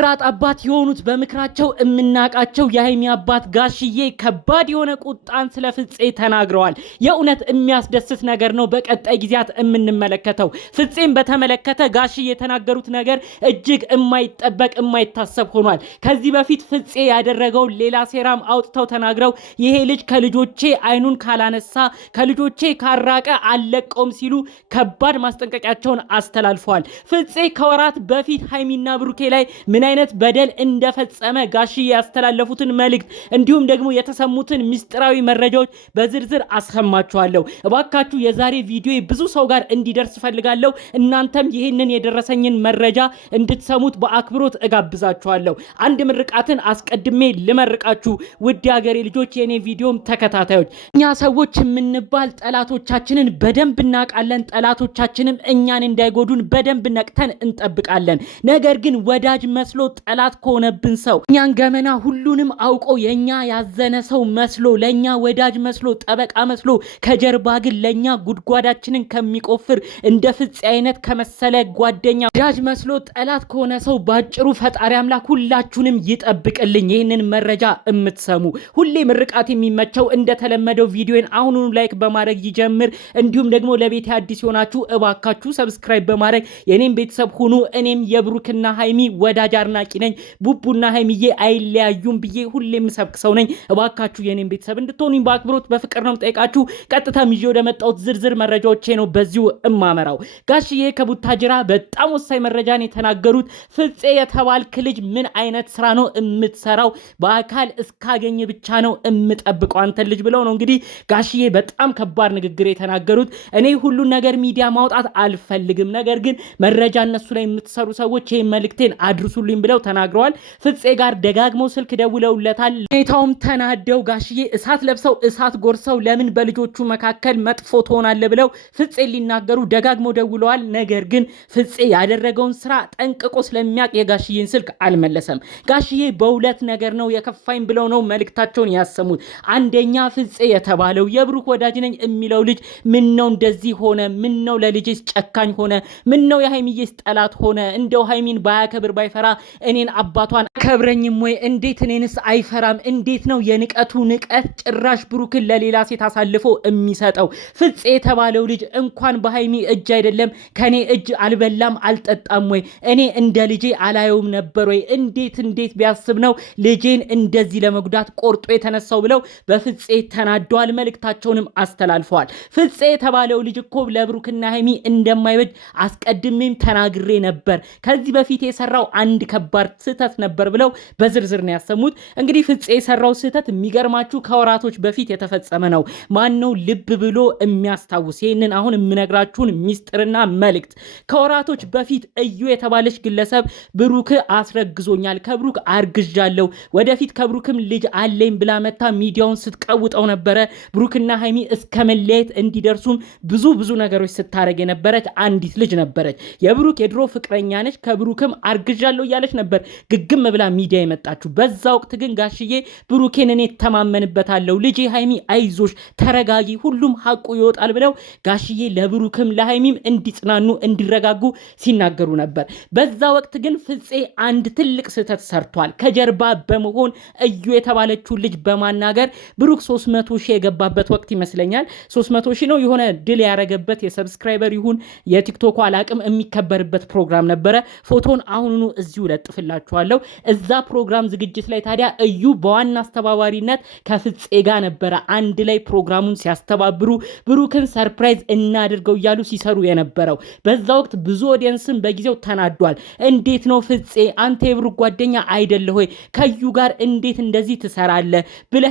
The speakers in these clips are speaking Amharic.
ቆራጥ አባት የሆኑት በምክራቸው እምናቃቸው የሃይሚ አባት ጋሽዬ ከባድ የሆነ ቁጣን ስለ ፍፄ ተናግረዋል። የእውነት የሚያስደስት ነገር ነው በቀጣይ ጊዜያት የምንመለከተው። ፍፄን በተመለከተ ጋሽዬ የተናገሩት ነገር እጅግ የማይጠበቅ የማይታሰብ ሆኗል። ከዚህ በፊት ፍፄ ያደረገው ሌላ ሴራም አውጥተው ተናግረው ይሄ ልጅ ከልጆቼ አይኑን ካላነሳ ከልጆቼ ካራቀ አለቀውም ሲሉ ከባድ ማስጠንቀቂያቸውን አስተላልፈዋል። ፍፄ ከወራት በፊት ሃይሚና ብሩኬ ላይ ምን አይነት በደል እንደፈጸመ ጋሽዬ ያስተላለፉትን መልእክት እንዲሁም ደግሞ የተሰሙትን ሚስጥራዊ መረጃዎች በዝርዝር አሰማችኋለሁ። እባካችሁ የዛሬ ቪዲዮ ብዙ ሰው ጋር እንዲደርስ ፈልጋለሁ። እናንተም ይህንን የደረሰኝን መረጃ እንድትሰሙት በአክብሮት እጋብዛችኋለሁ። አንድ ምርቃትን አስቀድሜ ልመርቃችሁ ውድ ሀገሬ ልጆች፣ የኔ ቪዲዮም ተከታታዮች። እኛ ሰዎች የምንባል ጠላቶቻችንን በደንብ እናውቃለን። ጠላቶቻችንም እኛን እንዳይጎዱን በደንብ ነቅተን እንጠብቃለን። ነገር ግን ወዳጅ መስሎ ጠላት ከሆነብን ሰው እኛን ገመና ሁሉንም አውቆ የኛ ያዘነ ሰው መስሎ ለኛ ወዳጅ መስሎ ጠበቃ መስሎ ከጀርባ ግን ለኛ ጉድጓዳችንን ከሚቆፍር እንደ ፍፄ አይነት ከመሰለ ጓደኛ ወዳጅ መስሎ ጠላት ከሆነ ሰው ባጭሩ ፈጣሪ አምላክ ሁላችሁንም ይጠብቅልኝ። ይህንን መረጃ የምትሰሙ ሁሌ ምርቃት የሚመቸው እንደተለመደው ቪዲዮን አሁኑኑ ላይክ በማድረግ ይጀምር። እንዲሁም ደግሞ ለቤት አዲስ ሆናችሁ እባካችሁ ሰብስክራይብ በማድረግ የኔም ቤተሰብ ሁኑ። እኔም የብሩክና ሃይሚ ወዳጅ አድናቂ ነኝ። ቡቡና ሃይሚዬ አይለያዩም ብዬ ሁሌም ሰብክ ሰው ነኝ። እባካችሁ የኔን ቤተሰብ እንድትሆኑኝ በአክብሮት በፍቅር ነው ጠይቃችሁ። ቀጥታ ይዤ ወደ መጣሁት ዝርዝር መረጃዎቼ ነው በዚሁ እማመራው። ጋሽዬ ከቡታጅራ በጣም ወሳኝ መረጃን የተናገሩት ፍፄ የተባልክ ልጅ ምን አይነት ስራ ነው የምትሰራው? በአካል እስካገኘ ብቻ ነው የምጠብቀው አንተ ልጅ ብለው ነው እንግዲህ ጋሽዬ በጣም ከባድ ንግግር የተናገሩት። እኔ ሁሉን ነገር ሚዲያ ማውጣት አልፈልግም፣ ነገር ግን መረጃ እነሱ ላይ የምትሰሩ ሰዎች ይሄን መልእክቴን አድርሱልኝ ብለው ተናግረዋል። ፍፄ ጋር ደጋግመው ስልክ ደውለውለታል። ሁኔታውም ተናደው ጋሽዬ እሳት ለብሰው እሳት ጎርሰው ለምን በልጆቹ መካከል መጥፎ ትሆናለህ ብለው ፍፄ ሊናገሩ ደጋግመው ደውለዋል። ነገር ግን ፍፄ ያደረገውን ስራ ጠንቅቆ ስለሚያውቅ የጋሽዬን ስልክ አልመለሰም። ጋሽዬ በሁለት ነገር ነው የከፋኝ ብለው ነው መልእክታቸውን ያሰሙት። አንደኛ ፍፄ የተባለው የብሩክ ወዳጅ ነኝ የሚለው ልጅ ምን ነው እንደዚህ ሆነ? ምን ነው ለልጅስ ጨካኝ ሆነ? ምን ነው የሃይሚዬስ ጠላት ሆነ? እንደው ሃይሚን ባያከብር ባይፈራ እኔን አባቷን አከብረኝም ወይ? እንዴት እኔንስ አይፈራም? እንዴት ነው የንቀቱ ንቀት ጭራሽ ብሩክን ለሌላ ሴት አሳልፎ የሚሰጠው? ፍፄ የተባለው ልጅ እንኳን በሃይሚ እጅ አይደለም ከኔ እጅ አልበላም አልጠጣም ወይ? እኔ እንደ ልጄ አላየውም ነበር ወይ? እንዴት ቢያስብ ነው ልጄን እንደዚህ ለመጉዳት ቆርጦ የተነሳው ብለው በፍፄ ተናደዋል። መልእክታቸውንም አስተላልፈዋል። ፍፄ የተባለው ልጅ እኮ ለብሩክና ሃይሚ እንደማይበጅ አስቀድሜም ተናግሬ ነበር። ከዚህ በፊት የሰራው አንድ ከባድ ስህተት ነበር ብለው በዝርዝር ነው ያሰሙት። እንግዲህ ፍፄ የሰራው ስህተት የሚገርማችሁ ከወራቶች በፊት የተፈጸመ ነው። ማነው ልብ ብሎ የሚያስታውስ ይህንን አሁን የምነግራችሁን ሚስጥርና መልእክት? ከወራቶች በፊት እዩ የተባለች ግለሰብ ብሩክ አስረግዞኛል፣ ከብሩክ አርግዣለሁ፣ ወደፊት ከብሩክም ልጅ አለኝ ብላ መታ ሚዲያውን ስትቀውጠው ነበረ። ብሩክና ሃይሚ እስከ መለያየት እንዲደርሱም ብዙ ነገሮች ስታረግ የነበረች አንዲት ልጅ ነበረች። የብሩክ የድሮ ፍቅረኛ ነች። ከብሩክም አርግዣለሁ እያለች ነበር ግግም ብላ ሚዲያ የመጣችሁ። በዛ ወቅት ግን ጋሽዬ ብሩኬን እኔ ተማመንበታለሁ፣ ልጄ ሃይሚ አይዞሽ ተረጋጊ፣ ሁሉም ሐቁ ይወጣል ብለው ጋሽዬ ለብሩክም ለሃይሚም እንዲጽናኑ እንዲረጋጉ ሲናገሩ ነበር። በዛ ወቅት ግን ፍፄ አንድ ትልቅ ስህተት ሰርቷል። ከጀርባ በመሆን እዩ የተባለችውን ልጅ በማናገር ብሩክ 300 ሺህ የገባበት ወቅት ይመስለኛል 300 ሺህ ነው የሆነ ድል ያረገበት የሰብስክራይበር ይሁን የቲክቶክ አላቅም የሚከበርበት ፕሮግራም ነበረ። ፎቶን አሁኑኑ እዚሁ ለጥፍላችኋለሁ። እዛ ፕሮግራም ዝግጅት ላይ ታዲያ እዩ በዋና አስተባባሪነት ከፍፄ ጋር ነበረ አንድ ላይ ፕሮግራሙን ሲያስተባብሩ ብሩክን ሰርፕራይዝ እናድርገው እያሉ ሲሰሩ የነበረው። በዛ ወቅት ብዙ ኦዲየንስን በጊዜው ተናዷል። እንዴት ነው ፍፄ አንተ የብሩክ ጓደኛ አይደለህ ሆይ? ከዩ ጋር እንዴት እንደዚህ ትሰራለህ?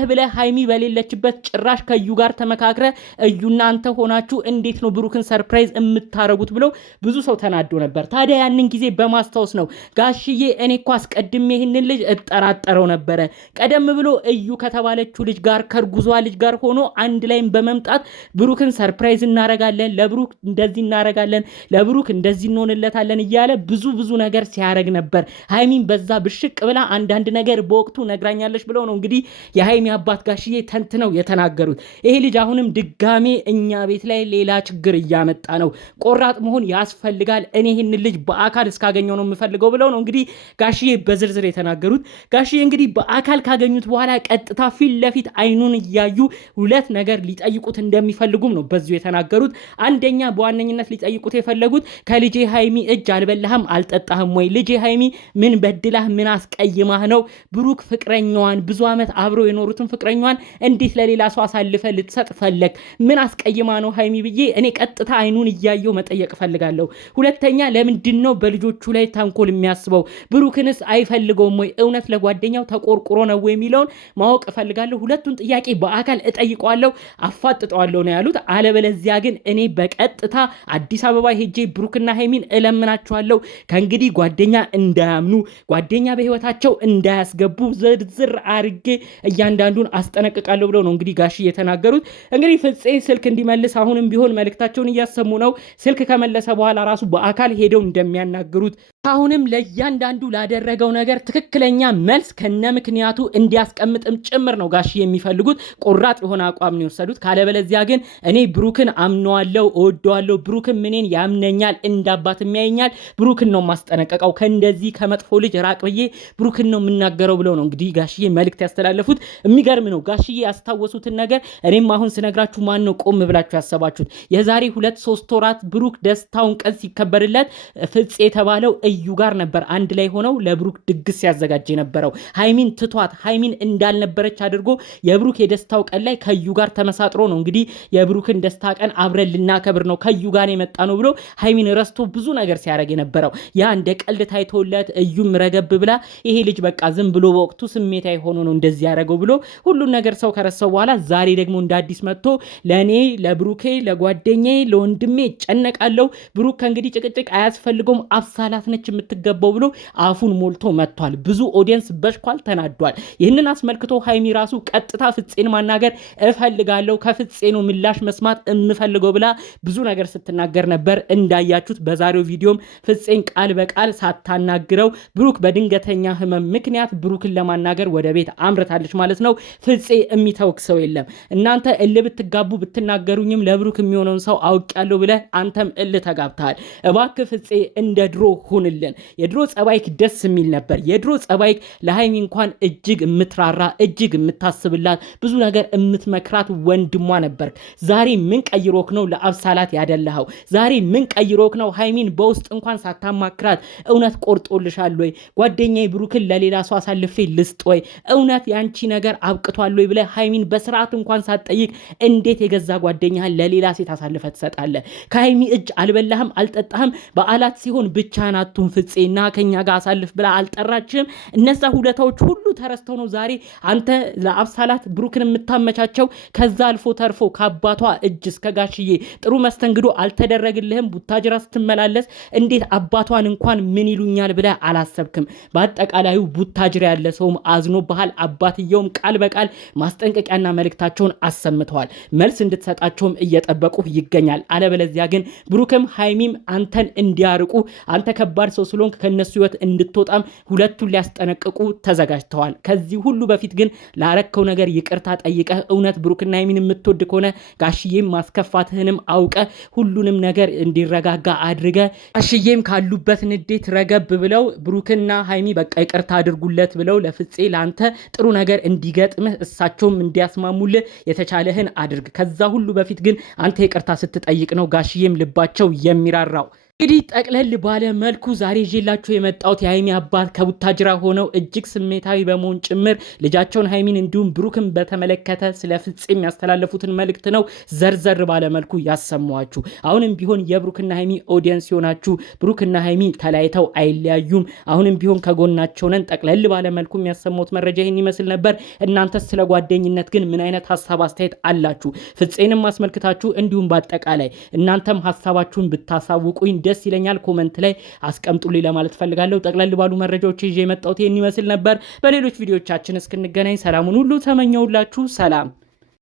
ብለህ ሃይሚ በሌለችበት ጭራሽ ከዩ ጋር ተመካክረ እዩና አንተ ሆናችሁ እንዴት ነው ብሩክን ሰርፕራይዝ የምታረጉት ብለው ብዙ ሰው ተናዶ ነበር። ታዲያ ያንን ጊዜ በማስታወስ ነው ጋሽዬ እኔ እኮ አስቀድሜ ይሄንን ልጅ እጠራጠረው ነበር ቀደም ብሎ እዩ ከተባለችው ልጅ ጋር ከርጉዟ ልጅ ጋር ሆኖ አንድ ላይም በመምጣት ብሩክን ሰርፕራይዝ እናረጋለን ለብሩክ እንደዚህ እናረጋለን ለብሩክ እንደዚህ እንሆንለታለን እያለ ብዙ ነገር ሲያረግ ነበር ሃይሚን በዛ ብሽቅ ብላ አንዳንድ ነገር በወቅቱ ነግራኛለች ብለው ነው እንግዲህ የሃይሚ አባት ጋሽዬ ተንትነው የተናገሩት ይሄ ልጅ አሁንም ድጋሜ እኛ ቤት ላይ ሌላ ችግር እያመጣ ነው ቆራጥ መሆን ያስፈልጋል እኔ ይሄን ልጅ በአካል እስካገኘው ነው የምፈልገው ብለው ነው እንግዲህ ጋሽዬ በዝርዝር የተናገሩት ጋሽዬ እንግዲህ በአካል ካገኙት በኋላ ቀጥታ ፊት ለፊት አይኑን እያዩ ሁለት ነገር ሊጠይቁት እንደሚፈልጉም ነው በዚሁ የተናገሩት አንደኛ በዋነኝነት ሊጠይቁት የፈለጉት ከልጄ ሃይሚ እጅ አልበላህም አልጠጣህም ወይ ልጄ ሃይሚ ምን በድላህ ምን አስቀይማህ ነው ብሩክ ፍቅረኛዋን ብዙ አመት አብረው የኖሩትን ፍቅረኛዋን እንዴት ለሌላ ሰው አሳልፈ ልትሰጥ ፈለግ ምን አስቀይማ ነው ሃይሚ ብዬ እኔ ቀጥታ አይኑን እያየው መጠየቅ ፈልጋለሁ ሁለተኛ ለምንድነው በልጆቹ ላይ ተንኮል የሚያስበው ብሩክንስ አይፈልገውም ወይ እውነት ለጓደኛው ተቆርቁሮ ነው ወይ የሚለውን ማወቅ ፈልጋለሁ ሁለቱን ጥያቄ በአካል እጠይቀዋለሁ አፋጥጠዋለሁ ነው ያሉት አለበለዚያ ግን እኔ በቀጥታ አዲስ አበባ ሄጄ ብሩክና ሃይሚን እለምናቸዋለሁ ከእንግዲህ ጓደኛ እንዳያምኑ ጓደኛ በህይወታቸው እንዳያስገቡ ዝርዝር አርጌ እያንዳንዱን አስጠነቅቃለሁ ብለው ነው እንግዲህ ጋሽ የተናገሩት እንግዲህ ፍፄ ስልክ እንዲመልስ አሁንም ቢሆን መልእክታቸውን እያሰሙ ነው ስልክ ከመለሰ በኋላ ራሱ በአካል ሄደው እንደሚያናግሩት አሁንም ለእያንዳንዱ ላደረገው ነገር ትክክለኛ መልስ ከነ ምክንያቱ እንዲያስቀምጥም ጭምር ነው ጋሽ የሚፈልጉት ቆራጥ የሆነ አቋም ነው የወሰዱት ካለበለዚያ ግን እኔ ብሩክን አምነዋለሁ እወደዋለሁ ብሩክን ምንን ያምነኛል እንዳባት የሚያየኛል ብሩክን ነው ማስጠነቀቀው ከእንደዚህ ከመጥፎ ልጅ ራቅ ብዬ ብሩክን ነው የምናገረው ብለው ነው እንግዲህ ጋሽዬ መልእክት ያስተላለፉት የሚገርም ነው ጋሽዬ ያስታወሱትን ነገር እኔም አሁን ስነግራችሁ ማን ነው ቆም ብላችሁ ያሰባችሁት የዛሬ 2-3 ወራት ብሩክ ደስታውን ቀን ሲከበርለት ፍፄ የተባለው እዩ ጋር ነበር አንድ ላይ ሆነው ለብሩክ ድግስ ያዘጋጀ ነበረው ሃይሚን ትቷት ሃይሚን እንዳልነበረች አድርጎ የብሩክ የደስታው ቀን ላይ ከዩ ጋር ተመሳጥሮ ነው እንግዲህ የብሩክን ደስታ ቀን አብረን ልናከብር ነው ከዩ ጋር የመጣ ነው ብሎ ሃይሚን ረስቶ ብዙ ነገር ሲያደርግ የነበረው ያ እንደ ቀልድ ታይቶለት እዩም ረገብ ብላ ይሄ ልጅ በቃ ዝም ብሎ በወቅቱ ስሜታዊ ሆኖ ነው እንደዚህ ያደረገው ብሎ ሁሉን ነገር ሰው ከረሰው በኋላ ዛሬ ደግሞ እንደ አዲስ መጥቶ ለኔ ለብሩኬ ለጓደኛዬ ለወንድሜ ጨነቃለሁ ብሩክ ከእንግዲህ ጭቅጭቅ አያስፈልገውም አፍሳላት ነች የምትገባው ብሎ አፉን ሞልቶ መጥቷል ብዙ ኦዲየንስ በሽኳል ተናዷል ይህንን አስመልክቶ ሃይሚ ራሱ ቀጥታ ፍፄን ማናገር እፈልጋለሁ ከፍፄ ነው ምላሽ መስማት እንፈልገው ብላ ብዙ ነገር ስትናገር ነበር እንዳያችሁት በዛሬው ቪዲዮም ፍፄን ቃል በቃል ሳታናግረው ብሩክ በድንገተኛ ህመም ምክንያት ብሩክን ለማናገር ወደ ቤት አምርታለች ማለት ነው ፍፄ የሚተውክ ሰው የለም እናንተ ብትጋቡ ብትናገሩኝም ለብሩክ የሚሆነውን ሰው አውቃለሁ ብለ አንተም ተጋብታል እባክህ ፍፄ እንደ ድሮ ሁንልን የድሮ ጸባይክ ደስ የሚል ነበር የድሮ ጸባይክ ለሃይሚ እንኳን እጅግ የምትራራ እጅግ የምታስብላት ብዙ ነገር የምትመክራት ወንድሟ ነበር ዛሬ ምን ቀይሮክ ነው ለአብሳላት ያደላው ዛሬ ምን ቀይሮክ ነው ሃይሚን በውስጥ እንኳን ሳታማክራት እውነት ቆርጦልሻል ወይ ጓደኛዬ ብሩክን ለሌላ ሰው አሳልፌ ልስጥ ወይ እውነት ያንቺ ነገር አብቅቷል ወይ ብለ ሃይሚን በስርዓት እንኳን ሳትጠይቅ እንዴት የገዛ ጓደኛህን ለሌላ ሴት አሳልፈ ትሰጣለህ ከሃይሚ እጅ አልበላህም አልጠጣህም በዓላት ሲሆን ብቻህን አቱን ፍፄና ከኛ ጋር አሳልፍ ብላ አልጠራችም እነዛ ሁለታዎች ሁሉ ተረስተው ነው ዛሬ አንተ ለአብሳላት ብሩክን የምታመቻቸው ከዛ አልፎ ተርፎ ከአባቷ እጅ እስከ ጋሽዬ ጥሩ መስተንግዶ አልተደረግልህም ቡታጅራ ስትመላለስ እንዴት አባቷን እንኳን ምን ይሉኛል ብለ አላሰብክም በአጠቃላዩ ቡታጅራ ያለ ሰውም አዝኖብሃል አባትየውም ቃል በቃል ማስጠንቀቂያና መልእክታቸውን አሰምተዋል መልስ እንድትሰጣቸውም እየጠበቁ ይገኛል አለበለዚያ ግን ብሩክም ሃይሚም አንተን እንዲያርቁ አንተ ከባድ ሰው ስለሆንክ ከነሱ ህይወት እንድትወጣም ሁለቱን ሊያስጠነቅቁ ተዘጋጅተዋል ከዚህ ሁሉ በፊት ግን ላረከው ነገር ይቅርታ ጠይቀህ እውነት ብሩክና ሃይሚን የምትወድ ከሆነ ጋሽዬም ማስከፋትህንም አውቀ ሁሉንም ነገር እንዲረጋጋ አድርገ ጋሽዬም ካሉበት ንዴት ረገብ ብለው ብሩክና ሃይሚ በቃ ይቅርታ አድርጉለት ብለው ለፍፄ ለአንተ ጥሩ ነገር እንዲገጥምህ እሳቸውም እንዲያስማሙልህ የተቻለህን አድርግ ከዛ ሁሉ በፊት ግን አንተ ይቅርታ ስትጠይቅ ነው ጋሽዬም ልባቸው የሚራራው እንግዲህ ጠቅለል ባለ መልኩ ዛሬ ይዤላችሁ የመጣሁት የሃይሚ አባት ከቡታጅራ ሆነው እጅግ ስሜታዊ በመሆን ጭምር ልጃቸውን ሃይሚን እንዲሁም ብሩክን በተመለከተ ስለ ፍፄ የሚያስተላለፉትን መልእክት ነው ዘርዘር ባለ መልኩ ያሰማዋችሁ አሁንም ቢሆን የብሩክና ሃይሚ ኦዲየንስ ሆናችሁ ብሩክና ሃይሚ ተለያይተው አይለያዩም አሁንም ቢሆን ከጎናቸው ነን ጠቅለል ባለ መልኩ የሚያሰማውት መረጃ ይሄን ይመስል ነበር እናንተስ ስለ ጓደኝነት ግን ምን አይነት ሐሳብ አስተያየት አላችሁ ፍፄንም አስመልክታችሁ እንዲሁም በአጠቃላይ እናንተም ሐሳባችሁን ብታሳውቁኝ ደስ ይለኛል። ኮመንት ላይ አስቀምጡልኝ ለማለት ፈልጋለሁ። ጠቅለል ባሉ መረጃዎች ይዤ የመጣሁት ይህን ይመስል ነበር። በሌሎች ቪዲዮዎቻችን እስክንገናኝ ሰላሙን ሁሉ ተመኘውላችሁ። ሰላም